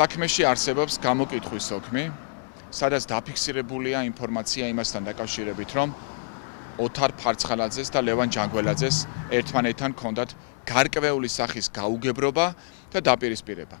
საქმეში არსებობს გამოკითხვის სოქმი, სადაც დაფიქსირებულია ინფორმაცია იმასთან დაკავშირებით, რომ ოთარ ფარცხალაძეს და ლევან ჯანგველაძეს ერთმანეთთან ჰქონდათ გარკვეული სახის გაუგებრობა და დაპირისპირება.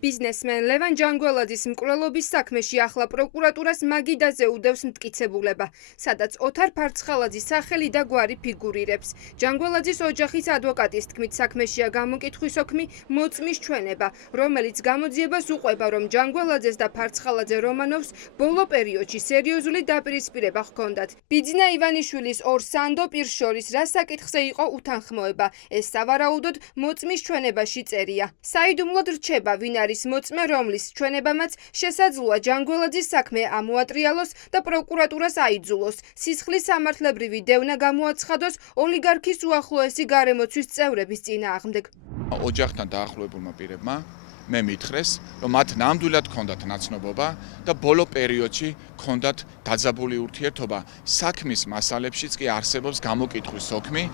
Biznesmen ლევან ჯანგველაძის მკვლელობის საქმეში ახლა პროკურატურას მაგიდაზე უდევს მტკიცებულება, სადაც ოთარ ფარცხალაძის სახელი და გვარი ფიგურირებს. ჯანგველაძის ოჯახის ადვოკატის თქმით, საქმეშია გამოკითხვის ოქმი მოწმის ჩვენება, რომელიც გამოძიებას უყვება, რომ ჯანგველაძეს და ფარცხალაძე რომანოვს ბოლო პერიოდში სერიოზული დაპირისპირება ჰქონდათ. ბიძინა ივანიშვილის ორ სანდო პირს შორის რა საკითხზე იყო უთანხმოება, ეს სავარაუდოდ მოწმის ჩვენებაში წერია. საიდუმლოდ რჩება, ვინ არის მოწმე, რომლის ჩვენებამაც შესაძლოა ჯანგველაძის საქმე ამოატრიალოს და პროკურატურას აიძულოს. სისხლის სამართლებრივი დევნა გამოაცხადოს ოლიგარქის უახლოესი გარემოცვის წევრების წინააღმდეგ. ოჯახთან დაახლოებულმა პირებმა მე მითხრეს, რომ მათ ნამდვილად ჰქონდათ ნაცნობობა და ბოლო პერიოდში ჰქონდათ დაძაბული ურთიერთობა. საქმის მასალებშიც კი არსებობს გამოკითხვის სოქმი,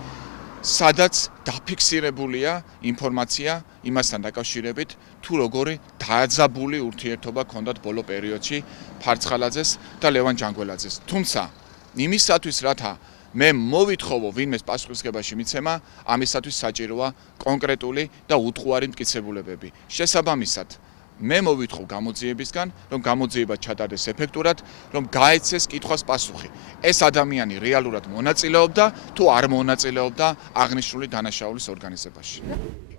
სადაც დაფიქსირებულია ინფორმაცია იმასთან დაკავშირებით, თუ როგორი დაძაბული ურთიერთობა ჰქონდათ ბოლო პერიოდში ფარცხალაძეს და ლევან ჯანგველაძეს. თუმცა, იმისათვის, რათა მე მოვითხოვო ვინმეს პასუხისგებაში მიცემა, ამისათვის საჭიროა კონკრეტული და უთხოვარი მტკიცებულებები. შესაბამისად, მე მოვითხოვ გამოძიებისგან, რომ გამოძიება ჩატარდეს ეფექტურად, რომ გაეცეს კითხვას პასუხი. ეს ადამიანი რეალურად მონაწილეობდა თუ არ მონაწილეობდა აღნიშნული დანაშაულის ორგანიზებაში.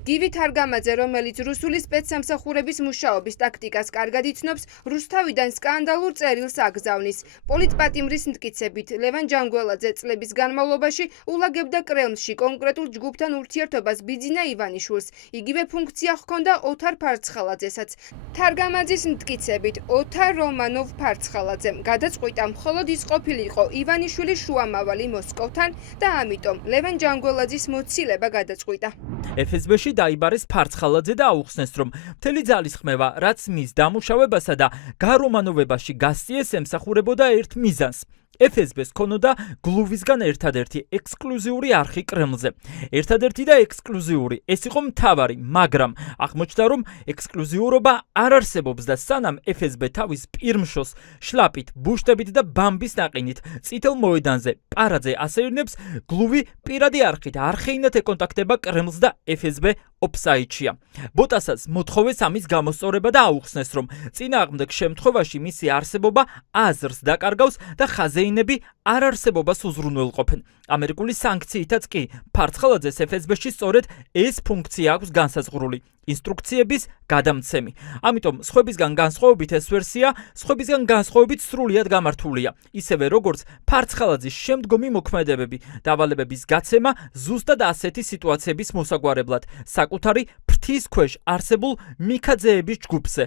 გივი თარგამაძე, რომელიც რუსული სპეცსამსახურების მუშაობის ტაქტიკას კარგად იცნობს, რუსთავიდან სკანდალურ წერილს აგზავნის. პოლიტპატიმრის მტკიცებით, ლევან ჯანგველაძე წლების განმავლობაში ულაგებდა კრემლში კონკრეტულ ჯგუფთან ურთიერთობას ბიძინა ივანიშვილს. იგივე ფუნქცია ჰქონდა ოთარ ფარცხალაძესაც. თარგამაძის მტკიცებით, ოთარ რომანოვ ფარცხალაძემ გადაწყვიტა მხოლოდ ის ყოფილიყო ივანიშვილის შუამავალი მოსკოვთან და ამიტომ ლევან ჯანგველაძის მოცილება გადაწყვიტა. FSB-ში დაიბარეს ფარცხალაძე და აუხსნეს, რომ მთელი ძალისხმევა, რაც მის დამუშავებასა და გარომანოვებაში გასწიეს, ემსახურებოდა ერთ მიზანს. FSB-ს ქონოდა გლუვისგან ერთადერთი ექსკლუზიური არხი კრემლზე. ერთადერთი და ექსკლუზიური, ეს იყო მთავარი, მაგრამ აღმოჩნდა, რომ ექსკლუზიურობა არ არსებობს და სანამ FSB თავის პირმშოს შლაპით, ბუშტებით და ბამბის ნაყინით წითელ მოედანზე პარადზე ასეირნებს, გლუვი პირადი არხით არხეინად ეკონტაქტება კრემლს და FSB ოფსაიდშია. ბოტასაც მოთხოვეს ამის გამოსწორება და აუხსნეს, რომ წინააღმდეგ შემთხვევაში მისი არსებობა აზრს დაკარგავს და ხაზეინები არ არსებობას უზრუნველყოფენ. ამერიკული სანქციითაც კი ფარცხალაძეს FSB-ში სწორედ ეს ფუნქცია აქვს განსაზღვრული. ინსტრუქციების გადამცემი. ამიტომ სხვებისგან განსხვავებით ეს ვერსია, სხვებისგან განსხვავებით სრულიად გამართულია. ისევე როგორც ფარცხალაძის შემდგომი მოქმედებები, დავალებების გაცემა ზუსტად ასეთი სიტუაციების მოსაგვარებლად, საკუთარი ფრთის ქვეშ არსებულ მიქაძეების ჯგუფზე.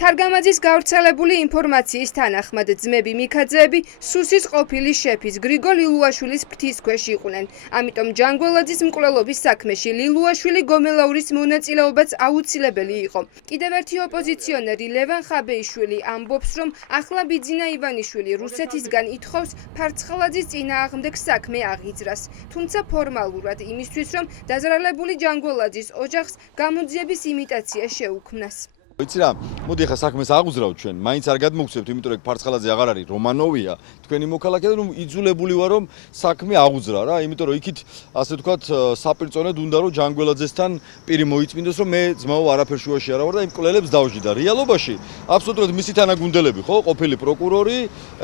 თარგამაძის გავრცელებული ინფორმაციის თანახმად, ძმები მიქაძეები სუსის ყოფილი შეფის გრიგოლ ლილუაშვილის ფრთის ქვეშ იყვნენ. ამიტომ ჯანგველაძის მკვლელობის საქმეში ლილუაშვილი გომელაურის მონაწილეობაც აუცილებელი იყო. კიდევ ერთი ოპოზიციონერი ლევან ხაბეიშვილი ამბობს, რომ ახლა ბიძინა ივანიშვილი რუსეთისგან ითხოვს ფარცხალაძის წინააღმდეგ საქმე აღიძრას. თუმცა ფორმალურად იმისთვის, რომ დაზრალებული ჯანგველაძის ოჯახს გამოძიების იმიტაცია შეუქმნას. ვიცი რა, მოდი ახლა საქმეს აღვძრავთ ჩვენ, მაინც არ გადმოგცემთ, იმიტომ რომ ფარცხალაძე აღარ არის რომანოვია, თქვენი მოქალაქე და რომ იძულებული ვარ რომ საქმე აღვძრა რა, იმიტომ რომ იქით ასე ვთქვათ საპირწონედ უნდა რომ ჯანგველაძესთან პირი მოიწმინდოს, რომ მე ძმაო არაფერ შუაში არა ვარ და იმ კვლელებს დავжди და რეალობაში აბსოლუტურად მისი თანაგუნდელები ხო, ყოფილი პროკურორი,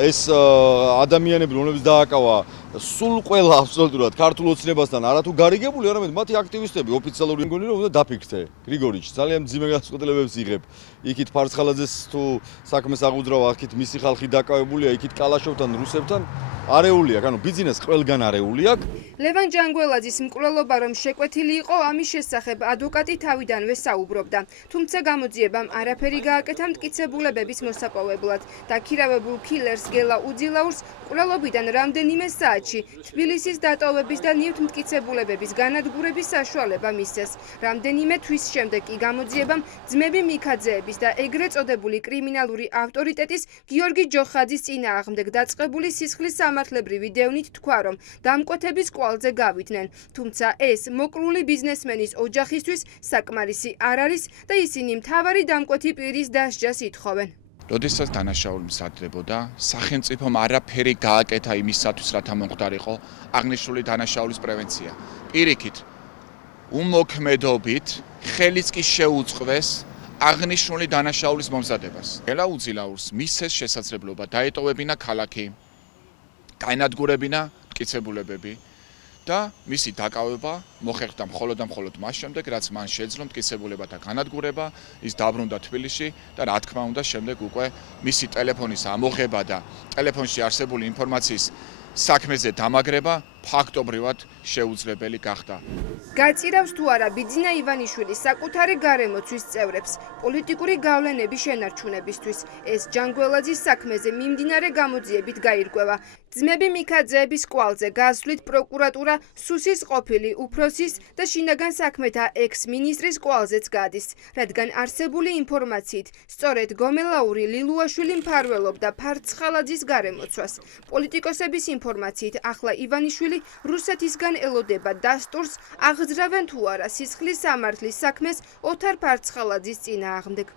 ეს ადამიანები რომლებიც დააკავა სულ ყველა აბსოლუტურად ქართულ ოცნებასთან არათუ გარიგებული, არამედ მათი აქტივისტები ოფიციალური მგონი რომ უნდა დაფიქრდე. გრიგორიჩ ძალიან მძიმე განცხადებებს იღებ. იქით ფარცხალაძეს თუ საქმეს აღვძრავ, აქეთ მისი ხალხი დაკავებულია, იქით კალაშოვთან, რუსებთან არეული აქვს, ანუ ბიზნეს ყველგან არეული აქვს. ლევან ჯანგველაძის მკვლელობა რომ შეკვეთილი იყო, ამის შესახებ ადვოკატი თავიდანვე საუბრობდა. თუმცა გამოძიებამ არაფერი გააკეთა მტკიცებულებების მოსაპოვებლად. დაქირავებულ ქილერს გელა უძილაურს მკვლელობიდან რამდენიმე საათში თბილისის დატოვების და ნივთი მტკიცებულებების განადგურების საშუალება მისცეს. რამდენიმე თვის შემდეგ კი გამოძიებამ ძმები მიქაძეების და ეგრეთ წოდებული კრიმინალური ავტორიტეტის გიორგი ჯოხაძის წინააღმდეგ დაწყებული სისხლის სამართლებრივი დევნით თქვა, რომ დამკვეთების კვალზე გავიდნენ, თუმცა ეს მოკლული ბიზნესმენის ოჯახისთვის საკმარისი არ არის და ისინი მთავარი დამკვეთი პირის დასჯას ითხოვენ. როდესაც დანაშაული მზადდებოდა, სახელმწიფომ არაფერი გააკეთა იმისათვის, რათა მომხდარიყო აღნიშნული დანაშაულის პრევენცია. პირიქით, უმოქმედობით ხელიც კი შეუწყდეს აღნიშნული დანაშაულის მომზადებას. ელაუძილაურს მისცეს შესაძლებლობა დაეტოვებინა ქალაქი, გაენადგურებინა მტკიცებულებები და მისი დაკავება მოხერხდა მხოლოდ და მხოლოდ მას შემდეგ, რაც მან შეძლო მტკიცებულებათა განადგურება, ის დაბრუნდა თბილისში და რა თქმა უნდა, შემდეგ უკვე მისი ტელეფონის ამოღება და ტელეფონში არსებული ინფორმაციის საქმეზე დამაგრება ფაქტობრივად შეუძლებელი გახდა. გაწირავს თუ არა ბიძინა ივანიშვილის საკუთარი გარემოცვის წევრებს პოლიტიკური გავლენების შენარჩუნებისთვის. ეს ჯანგველაძის საქმეზე მიმდინარე გამოძიებით გაირკვევა. ძმები მიქაძეების კვალზე გასვლით პროკურატურა სუსის ყოფილი უფროსის და შინაგან საქმეთა ექს-მინისტრის კვალზეც გადის, რადგან არსებული ინფორმაციით, სწორედ გომელაური ლილუაშვილი მფარველობდა ფარცხალაძის გარემოცვას. პოლიტიკოსების ინფორმაციით, ახლა ივანიშვილი რუსეთისგან ელოდება დასტურს, აღძრავენ თუ არა სისხლის სამართლის საქმეს ოთარ ფარცხალაძის წინააღმდეგ.